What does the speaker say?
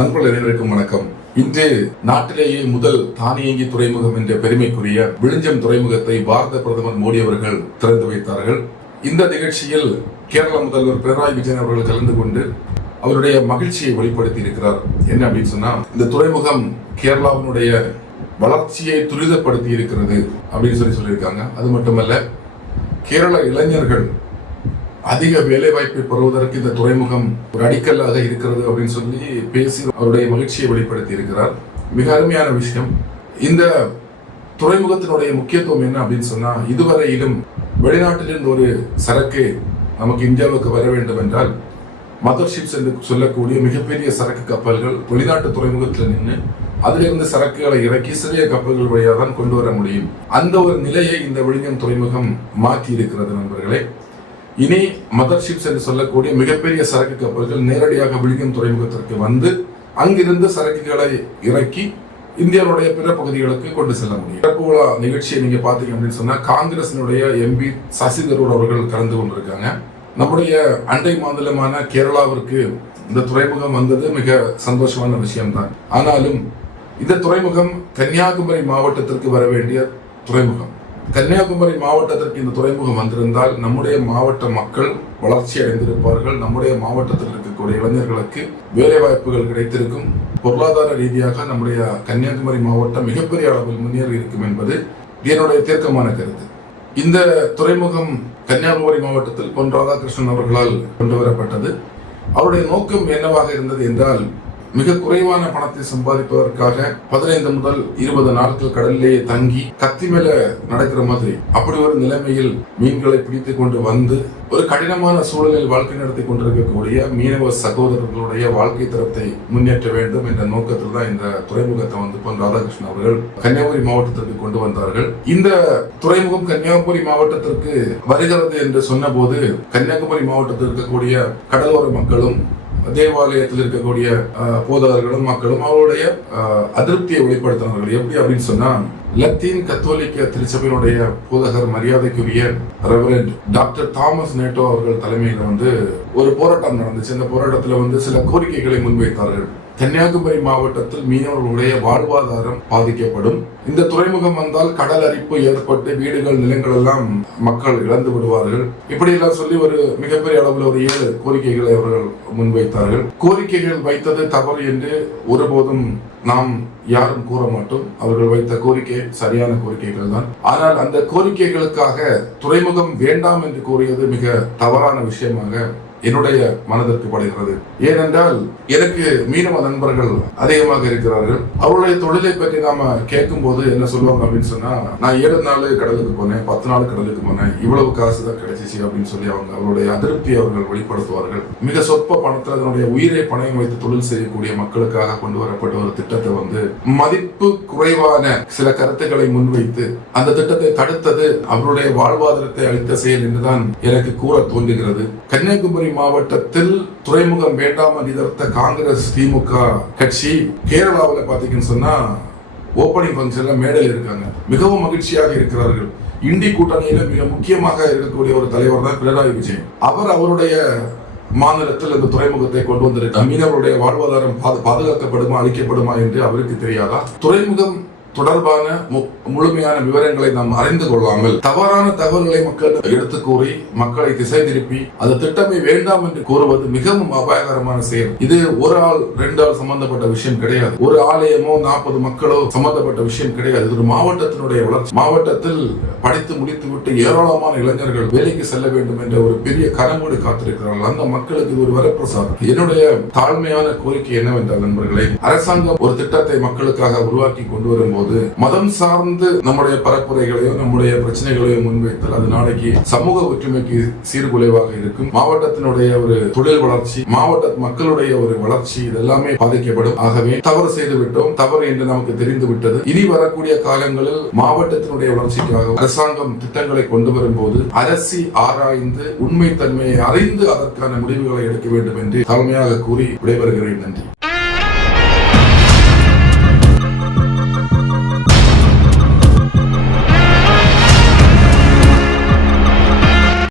நண்பர்கள் அனைவருக்கும் வணக்கம். இன்று நாட்டிலேயே முதல் தானியங்கி துறைமுகம் என்ற பெருமைக்குரிய விழுஞ்சம் துறைமுகத்தை பாரத பிரதமர் மோடி அவர்கள் திறந்து வைத்தார்கள். இந்த நிகழ்ச்சியில் கேரள முதல்வர் பினராயி விஜயன் அவர்கள் கலந்து கொண்டு அவருடைய மகிழ்ச்சியை வெளிப்படுத்தி இருக்கிறார். என்ன அப்படின்னு சொன்னா, இந்த துறைமுகம் கேரளாவினுடைய வளர்ச்சியை துரிதப்படுத்தி இருக்கிறது அப்படின்னு சொல்லியிருக்காங்க. அது மட்டுமல்ல, கேரள இளைஞர்கள் அதிக வேலை வாய்ப்பை பெறுவதற்கு இந்த துறைமுகம் ஒரு அடிக்கல்லாக இருக்கிறது அப்படின்னு சொல்லி பேசி அவருடைய மகிழ்ச்சியை வெளிப்படுத்தி இருக்கிறார். மிக அருமையான விஷயம். இந்த துறைமுகத்தினுடைய முக்கியத்துவம் என்ன அப்படின்னு சொன்னா, இதுவரையிலும் வெளிநாட்டிலிருந்து ஒரு சரக்கு நமக்கு இந்தியாவுக்கு வர வேண்டும் என்றால் மதர் ஷிப்ஸ் என்று சொல்லக்கூடிய மிகப்பெரிய சரக்கு கப்பல்கள் வெளிநாட்டு துறைமுகத்தில் நின்று அதிலிருந்து சரக்குகளை இறக்கி சிறிய கப்பல்கள் வழியாக தான் கொண்டு வர முடியும். அந்த ஒரு நிலையை இந்த விழுஞ்சம் துறைமுகம் மாற்றி இருக்கிறது நண்பர்களே. இனி மதர் ஷிப்ஸ் என்று சொல்லக்கூடிய மிகப்பெரிய சரக்கு கப்பல்கள் நேரடியாக விழுஞ்சம் துறைமுகத்திற்கு வந்து அங்கிருந்து சரக்குகளை இறக்கி இந்தியாவுடைய பிற பகுதிகளுக்கு கொண்டு செல்ல முடியும். சிறப்பு விழா நிகழ்ச்சியை நீங்க பாத்தீங்க அப்படின்னு சொன்னா, காங்கிரசினுடைய எம்பி சசி தரூர் அவர்கள் கலந்து கொண்டிருக்காங்க. நம்முடைய அண்டை மாநிலமான கேரளாவிற்கு இந்த துறைமுகம் வந்தது மிக சந்தோஷமான விஷயம்தான். ஆனாலும் இந்த துறைமுகம் கன்னியாகுமரி மாவட்டத்திற்கு வர வேண்டிய துறைமுகம். கன்னியாகுமரி மாவட்டத்திற்கு இந்த துறைமுகம் வந்திருந்தால் நம்முடைய மாவட்ட மக்கள் வளர்ச்சி அடைந்திருப்பார்கள். நம்முடைய மாவட்டத்தில் இருக்கக்கூடிய இளைஞர்களுக்கு வேலை வாய்ப்புகள் கிடைத்திருக்கும். பொருளாதார ரீதியாக நம்முடைய கன்னியாகுமரி மாவட்டம் மிகப்பெரிய அளவில் முன்னேறி இருக்கும் என்பது என்னுடைய தீர்க்கமான கருத்து. இந்த துறைமுகம் கன்னியாகுமரி மாவட்டத்தில் பொன் ராதாகிருஷ்ணன் அவர்களால் கொண்டு வரப்பட்டது. அவருடைய நோக்கம் என்னவாக இருந்தது என்றால், மிக குறைவான பணத்தை சம்பாதிப்பதற்காக 15 முதல் 20 நாட்கள் கடலிலேயே தங்கி கத்தி மேல நடக்கிற மாதிரி அப்படி ஒரு நிலைமையில் மீன்களை பிடித்துக் கொண்டு வந்து ஒரு கடினமான சூழலில் வாழ்க்கை நடத்தி கொண்டிருக்கக்கூடிய மீனவ சகோதரர்களுடைய வாழ்க்கை தரத்தை முன்னேற்ற வேண்டும் என்ற நோக்கத்தில் தான் இந்த துறைமுகத்தை வந்து பொன் ராதாகிருஷ்ணன் அவர்கள் கன்னியாகுமரி மாவட்டத்திற்கு கொண்டு வந்தார்கள். இந்த துறைமுகம் கன்னியாகுமரி மாவட்டத்திற்கு வருகிறது என்று சொன்ன போது, கன்னியாகுமரி மாவட்டத்தில் இருக்கக்கூடிய கடலோர மக்களும் தேவாலயத்தில் இருக்கக்கூடிய போதகர்களும் மக்களும் அவருடைய அதிருப்தியை வெளிப்படுத்தினார்கள். எப்படி அப்படின்னு சொன்னா, லத்தீன் கத்தோலிக்க திருச்சபையினுடைய போதகர் மரியாதைக்குரிய ரெவரண்ட் டாக்டர் தாமஸ் நேட்டோ அவர்கள் தலைமையில் வந்து ஒரு போராட்டம் நடந்துச்சு. அந்த போராட்டத்தில் வந்து சில கோரிக்கைகளை முன்வைத்தார்கள். கன்னியாகுமரி மாவட்டத்தில் மீனவர்களுடைய வாழ்வாதாரம் பாதிக்கப்படும். இந்த துறைமுகம் வந்தால் கடல் அரிப்பு ஏற்பட்டு வீடுகள் நிலங்கள் எல்லாம் மக்கள் இழந்து விடுவார்கள். இப்படி எல்லாம் சொல்லி ஒரு மிகப்பெரிய அளவில் ஒரு 7 கோரிக்கைகளை அவர்கள் முன்வைத்தார்கள். கோரிக்கைகள் வைத்தது தவறு என்று ஒருபோதும் நாம் யாரும் கூற மாட்டோம். அவர்கள் வைத்த கோரிக்கை சரியான கோரிக்கைகள் தான். ஆனால் அந்த கோரிக்கைகளுக்காக துறைமுகம் வேண்டாம் என்று கூறியது மிக தவறான விஷயமாக என்னுடைய மனதிற்கு படுகிறது. ஏனென்றால் எனக்கு மீனவ நண்பர்கள் அதிகமாக இருக்கிறார்கள். அவருடைய தொழிலை பற்றி நாம கேட்கும் போது என்ன சொல்லுவாங்க அப்படின்னு சொன்னா, நான் 7 நாள் கடலுக்கு போனேன், 10 நாள் கடலுக்கு போனேன், இவ்வளவு காசு தான் கிடைச்சிச்சு அப்படின்னு சொல்லி அவருடைய அதிருப்தி அவர்கள் வெளிப்படுத்துவார்கள். மிக சொற்ப பணத்தில் அதனுடைய உயிரை பணயம் வைத்து தொழில் செய்யக்கூடிய மக்களுக்காக கொண்டு வரப்பட்ட ஒரு திட்டத்தை வந்து மதிப்பு குறைவான சில கருத்துக்களை முன்வைத்து அந்த திட்டத்தை தடுத்தது அவருடைய வாழ்வாதாரத்தை அளித்த செயல் என்றுதான் எனக்கு கூற தோன்றுகிறது. கன்னியாகுமரி மாவட்டத்தில் துறைமுகம் வேண்டாம் எதிர்த்த காங்கிரஸ் திமுக கட்சி கேரளாவில் பாத்தீங்கன்னு சொன்னா ஓபனிங் ஃபங்க்ஷன்ல மேடையில் இருக்காங்க. மிகவும் மகிழ்ச்சியாக இருக்கிறார்கள். இண்டி கூட்டணியில மிக முக்கியமாக இருக்கக்கூடிய ஒரு தலைவர் தான் பினராயி விஜயன். அவருடைய மாநிலத்தில் இந்த துறைமுகத்தை கொண்டு வந்திருக்கார். மீனவருடைய வாழ்வாதாரம் பாதுகாக்கப்படுமா அளிக்கப்படுமா என்று அவருக்கு தெரியாதா? துறைமுகம் தொடர்பான முழுமையான விவரங்களை நாம் அறிந்து கொள்ளாமல் தவறான தகவல்களை மக்கள் எடுத்து கூறி மக்களை திசை திருப்பி அந்த திட்டமே வேண்டாம் என்று கூறுவது மிகவும் அபாயகரமான செயல். இது ஒரு ஆள் 2 ஆள் சம்பந்தப்பட்ட விஷயம் கிடையாது. ஒரு ஆலயமோ 40 மக்களோ சம்பந்தப்பட்ட விஷயம் கிடையாது. இது ஒரு மாவட்டத்தினுடைய வளர்ச்சி. மாவட்டத்தில் படித்து முடித்துவிட்டு ஏராளமான இளைஞர்கள் வேலைக்கு செல்ல வேண்டும் என்ற ஒரு பெரிய கனவோடு காத்திருக்கிறார்கள். அந்த மக்களுக்கு இது ஒரு வரப்பிரசாதம். என்னுடைய தாழ்மையான கோரிக்கை என்னவென்றால் நண்பர்களே, அரசாங்கம் ஒரு திட்டத்தை மக்களுக்காக உருவாக்கி கொண்டு வரும்போது மதம் சார்ந்து நம்முடைய பரப்புரைகளையோ நம்முடைய பிரச்சனைகளையோ முன்வைத்தால் அது நாளைக்கு சமூக ஒற்றுமைக்கு சீர்குலைவாக இருக்கும். மாவட்டத்தினுடைய ஒரு தொழில் வளர்ச்சி, மாவட்ட மக்களுடைய ஒரு வளர்ச்சி, இதெல்லாமே பாதிக்கப்படும். ஆகவே தவறு செய்து விட்டோம், தவறு என்று நமக்கு தெரிந்து விட்டது. இனி வரக்கூடிய காலங்களில் மாவட்டத்தினுடைய வளர்ச்சிக்காக அரசாங்கம் திட்டங்களை கொண்டு வரும்போது அரசி ஆராய்ந்து உண்மை தன்மையை அறிந்து அதற்கான முடிவுகளை எடுக்க வேண்டும் என்று தாழ்மையாக கூறி விடைபெறுகிறேன். நன்றி.